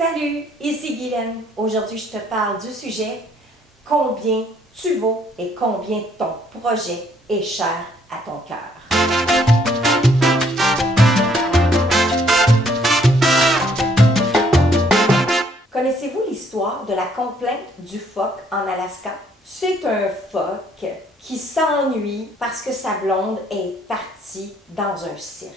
Salut, ici Guylaine. Aujourd'hui, je te parle du sujet combien tu vaux et combien ton projet est cher à ton cœur. Connaissez-vous l'histoire de la complainte du phoque en Alaska? C'est un phoque qui s'ennuie parce que sa blonde est partie dans un cirque.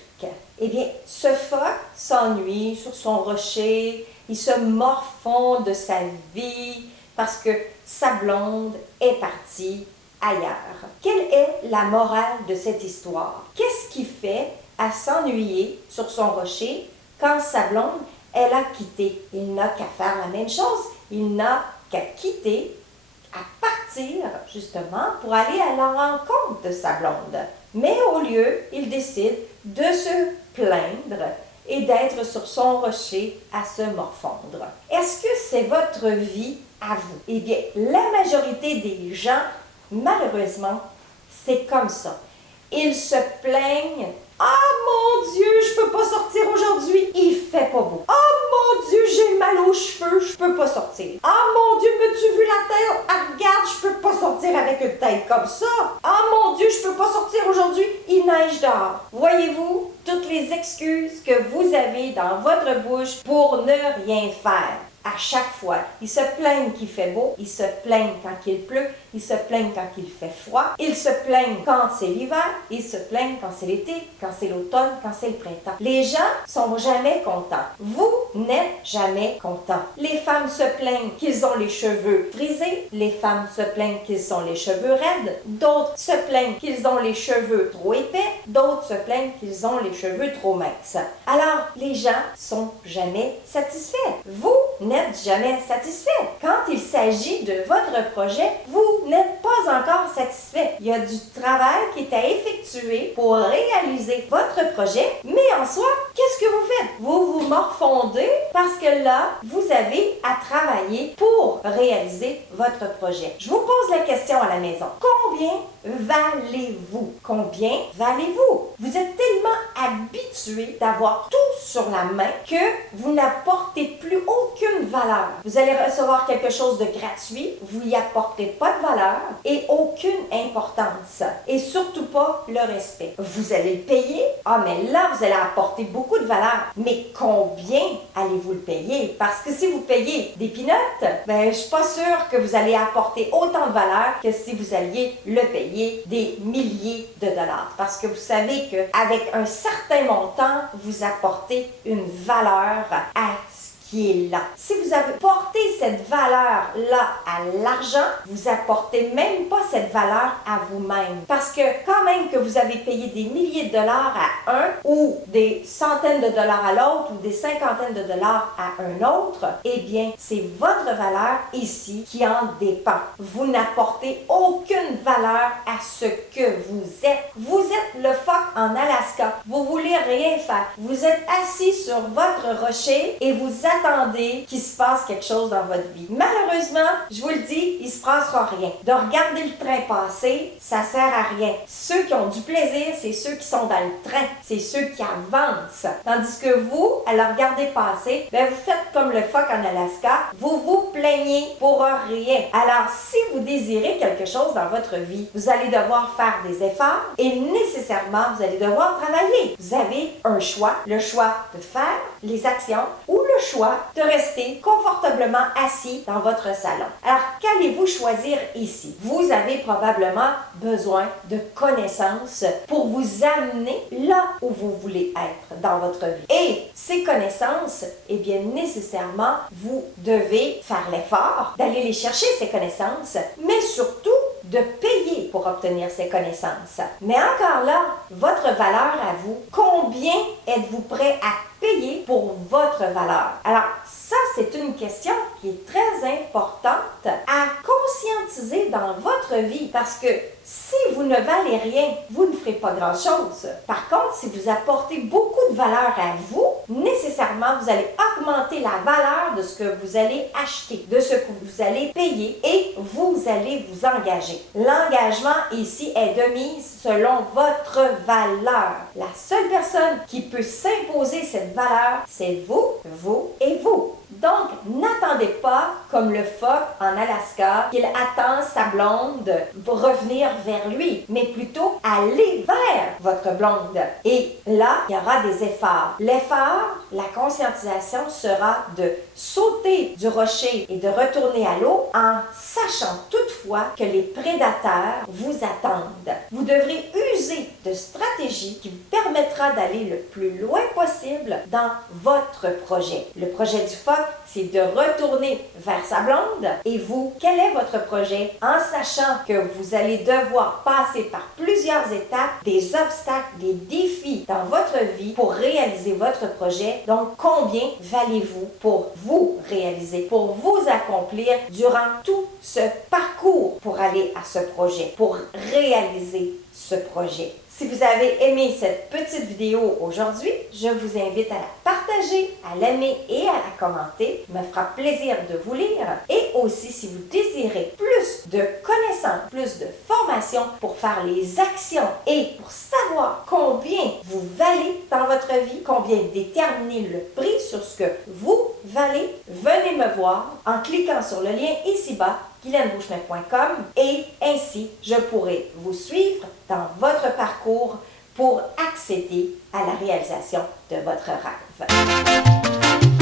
Eh bien, ce phoque s'ennuie sur son rocher, il se morfond de sa vie parce que sa blonde est partie ailleurs. Quelle est la morale de cette histoire? Qu'est-ce qui fait à s'ennuyer sur son rocher quand sa blonde, elle a quitté? Il n'a qu'à faire la même chose, il n'a qu'à quitter, à partir justement pour aller à la rencontre de sa blonde. Mais au lieu, il décide de se plaindre et d'être sur son rocher à se morfondre. Est-ce que c'est votre vie à vous? Eh bien, la majorité des gens, malheureusement, c'est comme ça. Ils se plaignent. « Ah mon Dieu, je peux pas sortir aujourd'hui, il fait pas beau. Ah mon Dieu, j'ai mal aux cheveux, je peux pas sortir. Ah mon Dieu, peux-tu vu la tête? Ah regarde, je peux pas sortir avec une tête comme ça. Ah mon Dieu, je peux pas sortir aujourd'hui, il neige dehors. » Voyez-vous toutes les excuses que vous avez dans votre bouche pour ne rien faire. À chaque fois, ils se plaignent qu'il fait beau, ils se plaignent quand il pleut, ils se plaignent quand il fait froid, ils se plaignent quand c'est l'hiver, ils se plaignent quand c'est l'été, quand c'est l'automne, quand c'est le printemps. Les gens sont jamais contents. Vous n'êtes jamais contents. Les femmes se plaignent qu'ils ont les cheveux frisés, les femmes se plaignent qu'ils ont les cheveux raides, d'autres se plaignent qu'ils ont les cheveux trop épais, d'autres se plaignent qu'ils ont les cheveux trop minces. Alors, les gens sont jamais satisfaits. Vous n'êtes jamais satisfait. Quand il s'agit de votre projet, vous n'êtes pas encore satisfait. Il y a du travail qui est à effectuer pour réaliser votre projet, mais en soi, qu'est-ce que vous faites? Vous vous morfondez parce que là, vous avez à travailler pour réaliser votre projet. Je vous pose la question à la maison. Combien valez-vous? Combien valez-vous? Vous êtes tellement habitué d'avoir tout sur la main que vous n'apportez plus aucune valeur. Vous allez recevoir quelque chose de gratuit, vous n'y apportez pas de valeur et aucune importance et surtout pas le respect. Vous allez le payer, mais là vous allez apporter beaucoup de valeur. Mais combien allez-vous le payer? Parce que si vous payez des peanuts, je suis pas sûre que vous allez apporter autant de valeur que si vous alliez le payer des milliers de dollars. Parce que vous savez qu'avec un certain montant, vous apportez une valeur à qui est là. Si vous avez porté cette valeur-là à l'argent, vous apportez même pas cette valeur à vous-même. Parce que quand même que vous avez payé des milliers de dollars à un ou des centaines de dollars à l'autre ou des cinquantaines de dollars à un autre, eh bien, c'est votre valeur ici qui en dépend. Vous n'apportez aucune valeur à ce que vous êtes. Vous êtes le phoque en Alaska. Vous voulez rien faire. Vous êtes assis sur votre rocher et vous attendez qu'il se passe quelque chose dans votre vie. Malheureusement, je vous le dis, il se passera rien. De regarder le train passer, ça sert à rien. Ceux qui ont du plaisir, c'est ceux qui sont dans le train. C'est ceux qui avancent. Tandis que vous, à le regarder passer, vous faites comme le phoque en Alaska, vous vous plaignez pour rien. Alors, si vous désirez quelque chose dans votre vie, vous allez devoir faire des efforts et nécessairement, vous allez devoir travailler. Vous avez un choix, le choix de faire les actions ou le choix de rester confortablement assis dans votre salon. Alors, qu'allez-vous choisir ici? Vous avez probablement besoin de connaissances pour vous amener là où vous voulez être dans votre vie. Et ces connaissances, eh bien, nécessairement, vous devez faire l'effort d'aller les chercher, ces connaissances, mais surtout de payer pour obtenir ces connaissances. Mais encore là, votre valeur à vous, combien êtes-vous prêt à payer pour votre valeur? Alors, ça, c'est une question qui est très importante à conscientiser dans votre vie parce que si vous ne valez rien, vous ne ferez pas grand-chose. Par contre, si vous apportez beaucoup de valeur à vous, nécessairement, vous allez augmenter la valeur de ce que vous allez acheter, de ce que vous allez payer et vous allez vous engager. L'engagement ici est de mise selon votre valeur. La seule personne qui peut s'imposer cette valeur, c'est vous, vous et vous. Donc, n'attendez pas, comme le phoque en Alaska, qu'il attend sa blonde pour revenir vers lui, mais plutôt aller vers votre blonde. Et là, il y aura des efforts. L'effort, la conscientisation sera de sauter du rocher et de retourner à l'eau en sachant toutefois que les prédateurs vous attendent. Vous devrez user de stratégies qui vous permettra d'aller le plus loin possible dans votre projet. Le projet du phoque, c'est de retourner vers sa blonde. Et vous, quel est votre projet? En sachant que vous allez devoir passer par plusieurs étapes, des obstacles, des défis dans votre vie pour réaliser votre projet. Donc, combien valez-vous pour vous réaliser, pour vous accomplir durant tout ce parcours pour aller à ce projet, pour réaliser ce projet? Si vous avez aimé cette petite vidéo aujourd'hui, je vous invite à la partager, à l'aimer et à la commenter. Il me fera plaisir de vous lire. Et aussi, si vous désirez plus de connaissances, plus de formation pour faire les actions et pour savoir combien vous valez dans votre vie, combien déterminer le prix sur ce que vous valez, venez me voir en cliquant sur le lien ici-bas guylainebouchemin.com et ainsi je pourrai vous suivre dans votre parcours pour accéder à la réalisation de votre rêve.